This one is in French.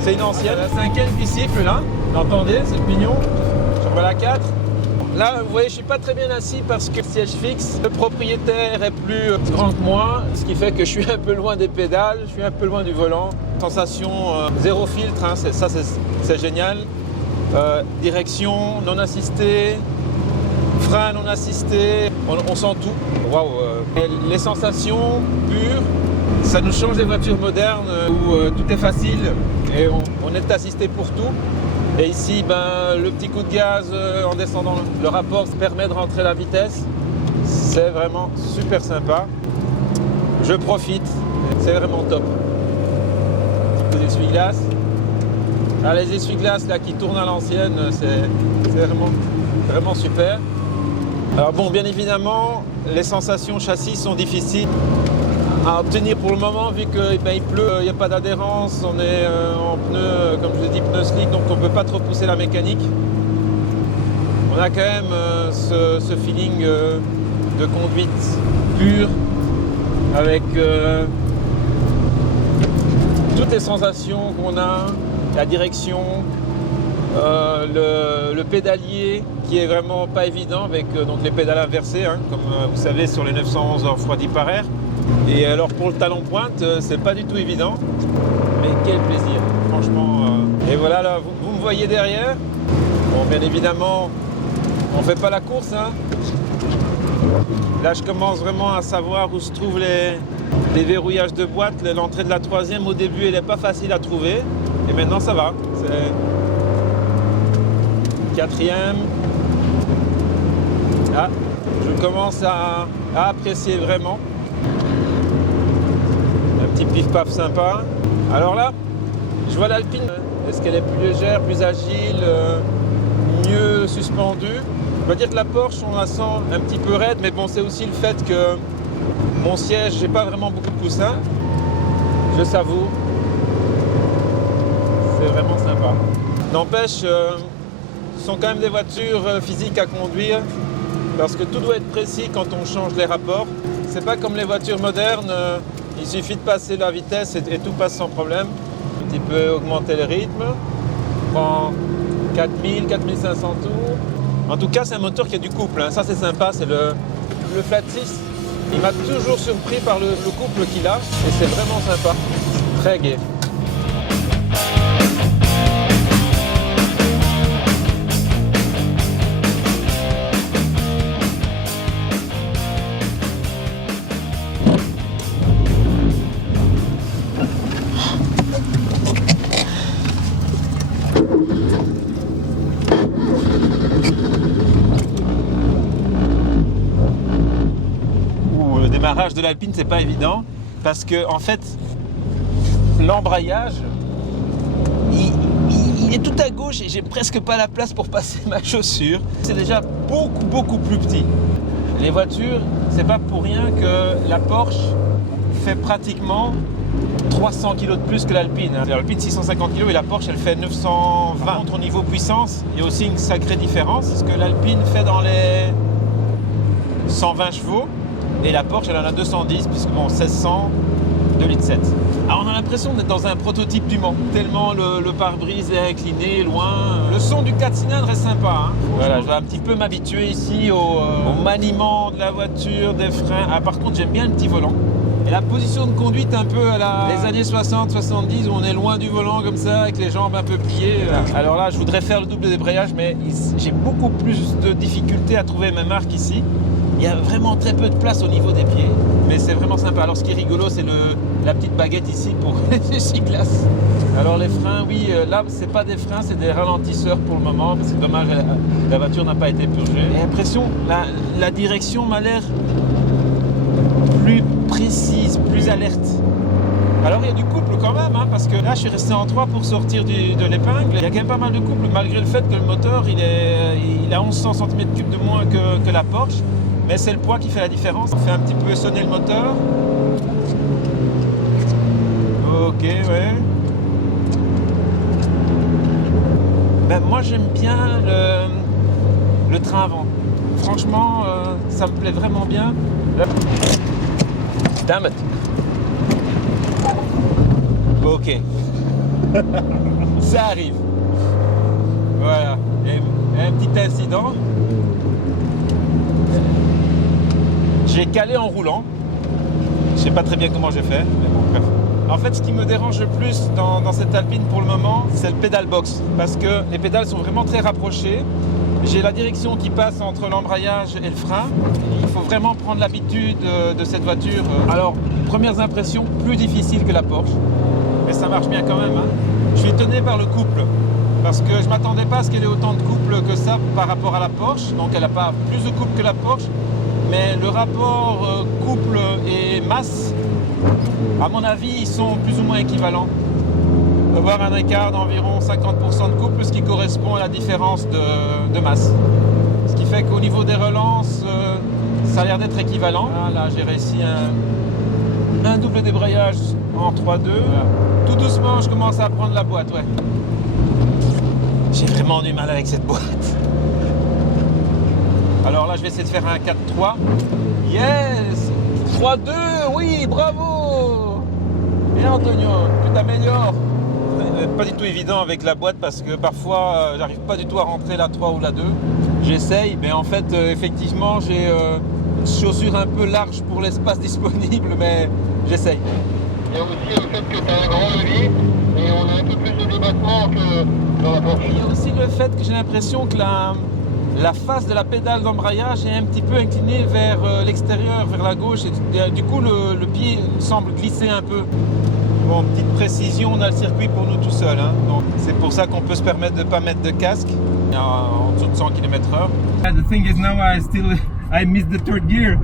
C'est une ancienne, la 5e qui siffle là. Vous entendez, c'est le pignon. Je vois la 4. Là, vous voyez, je suis pas très bien assis parce que le siège fixe, le propriétaire est plus grand que moi, ce qui fait que je suis un peu loin des pédales, je suis un peu loin du volant. Sensation zéro filtre, hein, c'est génial. Direction non assistée, frein non assisté, on sent tout. Waouh, les sensations pures, ça nous change des voitures modernes où tout est facile et on est assisté pour tout. Et ici, ben, le petit coup de gaz en descendant le rapport permet de rentrer la vitesse. C'est vraiment super sympa. Je profite, c'est vraiment top. Petit coup d'essuie-glace. Ah, les essuie-glaces là qui tournent à l'ancienne, c'est vraiment super. Alors bon, bien évidemment, les sensations châssis sont difficiles à obtenir pour le moment, vu qu'il pleut, il n'y a pas d'adhérence, on est en pneus, comme je l'ai dit, pneus slick, donc on ne peut pas trop pousser la mécanique. On a quand même ce feeling de conduite pure, avec toutes les sensations qu'on a, la direction, le pédalier qui est vraiment pas évident avec donc les pédales inversées, hein, comme vous savez sur les 911 refroidis par air. Et alors pour le talon pointe, c'est pas du tout évident, mais quel plaisir, franchement. Et voilà, là, vous me voyez derrière. Bon, bien évidemment, on fait pas la course, hein. Là, je commence vraiment à savoir où se trouvent les verrouillages de boîte. L'entrée de la 3e, au début, elle n'est pas facile à trouver. Et maintenant, ça va. C'est 4e. Ah, je commence à apprécier vraiment. Un petit pif-paf sympa. Alors là, je vois l'Alpine. Est-ce qu'elle est plus légère, plus agile, mieux suspendue? Je dois dire que la Porsche, on la sent un petit peu raide, mais bon, c'est aussi le fait que mon siège, j'ai pas vraiment beaucoup de coussin. Je savoure. C'est vraiment sympa. N'empêche, ce sont quand même des voitures physiques à conduire, parce que tout doit être précis quand on change les rapports. C'est pas comme les voitures modernes, il suffit de passer la vitesse et tout passe sans problème. Un petit peu augmenter le rythme. On prend 4000, 4500 tours. En tout cas, c'est un moteur qui a du couple, hein. Ça c'est sympa, c'est le Flat 6. Il m'a toujours surpris par le couple qu'il a et c'est vraiment sympa, très gai. Le démarrage de l'Alpine, c'est pas évident parce que en fait l'embrayage il est tout à gauche et j'ai presque pas la place pour passer ma chaussure. C'est déjà beaucoup plus petit. Les voitures, c'est pas pour rien que la Porsche fait pratiquement 300 kg de plus que l'Alpine. L'Alpine 650 kg et la Porsche elle fait 920. Par contre, au niveau puissance, il y a aussi une sacrée différence parce que l'Alpine fait dans les 120 chevaux. Et la Porsche, elle en a 210, puisque bon, 1600, 2,7 litres. Alors on a l'impression d'être dans un prototype du Mans, tellement le pare-brise est incliné, loin. Le son du 4 cylindres est sympa, hein. Voilà, je vais un petit peu m'habituer ici au maniement de la voiture, des freins. Ah, par contre, j'aime bien le petit volant. Et la position de conduite un peu à les années 60-70, où on est loin du volant comme ça, avec les jambes un peu pliées. Alors là, je voudrais faire le double débrayage, mais j'ai beaucoup plus de difficultés à trouver mes marques ici. Il y a vraiment très peu de place au niveau des pieds, mais c'est vraiment sympa. Alors ce qui est rigolo, c'est la petite baguette ici pour les essuie-glaces. Alors les freins, oui, là c'est pas des freins, c'est des ralentisseurs pour le moment. C'est dommage, la voiture n'a pas été purgée. J'ai l'impression, la direction m'a l'air plus précise, plus alerte. Alors il y a du couple quand même, hein, parce que là je suis resté en 3 pour sortir de l'épingle. Il y a quand même pas mal de couple, malgré le fait que le moteur il a 1100 cm3 de moins que la Porsche. Mais c'est le poids qui fait la différence. On fait un petit peu sonner le moteur. Ok, ouais. Ben, moi j'aime bien le train avant. Franchement, ça me plaît vraiment bien. Damn it. Ok. Ça arrive. Voilà. Et un petit incident. J'ai calé en roulant. Je sais pas très bien comment j'ai fait, mais bon, bref. En fait, ce qui me dérange le plus dans cette Alpine pour le moment, c'est le pédale box. Parce que les pédales sont vraiment très rapprochées. J'ai la direction qui passe entre l'embrayage et le frein. Il faut vraiment prendre l'habitude de cette voiture. Alors, premières impressions, plus difficile que la Porsche. Mais ça marche bien quand même. Hein. Je suis étonné par le couple. Parce que je ne m'attendais pas à ce qu'elle ait autant de couple que ça par rapport à la Porsche. Donc elle n'a pas plus de couple que la Porsche. Mais le rapport couple et masse, à mon avis, ils sont plus ou moins équivalents. On va avoir un écart d'environ 50% de couple, ce qui correspond à la différence de masse. Ce qui fait qu'au niveau des relances, ça a l'air d'être équivalent. Là, j'ai réussi un double débrayage en 3-2. Voilà. Tout doucement, je commence à prendre la boîte, ouais. J'ai vraiment du mal avec cette boîte. Alors là, je vais essayer de faire un 4-3. Yes! 3-2, oui, bravo! Et Antonio, tu t'améliores. Pas du tout évident avec la boîte parce que parfois, j'arrive pas du tout à rentrer la 3 ou la 2. J'essaye, mais en fait, effectivement, j'ai une chaussure un peu large pour l'espace disponible, mais j'essaye. Il y a aussi le fait que tu as un grand levier et on a un peu plus de débattement que dans la Porsche. Il y a aussi le fait que j'ai l'impression que la face de la pédale d'embrayage est un petit peu inclinée vers l'extérieur, vers la gauche. Et du coup, le pied semble glisser un peu. Bon, petite précision, on a le circuit pour nous tout seul. Hein. Donc, c'est pour ça qu'on peut se permettre de ne pas mettre de casque en dessous de 100 km/h. The thing is now I missed the third gear.